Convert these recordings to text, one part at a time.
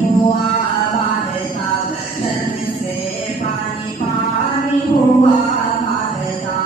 हुआ भारता, जन्म से पानी पानी हुआ भारता।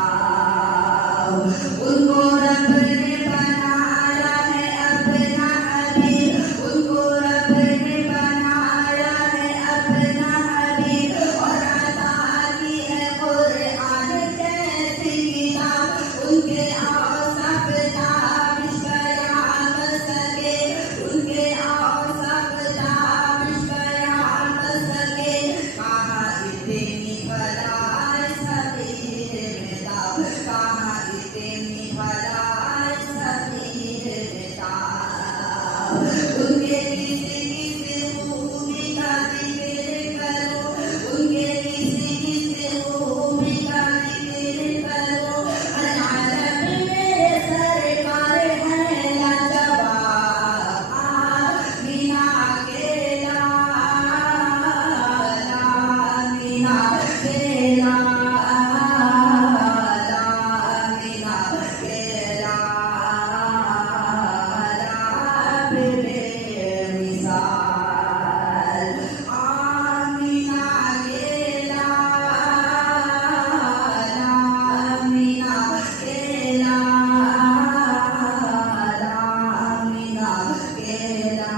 उनको रब ने बनाया है अपना हबीब, उनको रब ने बनाया है अपना हबीब, और अता की है कुरान कैसी किताब, उनके औसफ ताबिश बयान सके, उनके औसफ ताबिश बयान सके। कहाँ इतनी भलाई सबीर बेताब, कहाँ इतनी भलाई सबीर बेताब। उनके किसी किसी खूबी का जिक्र करो, उनके किसी किसी खूबी का जिक्र करो। अनारब मेरे सरकार हैं लाजवाब, मीना अकेला, मीना अकेला, मीना अकेला, बेमिसाल। मीना अकेला, मीना अकेला, मीना अकेला,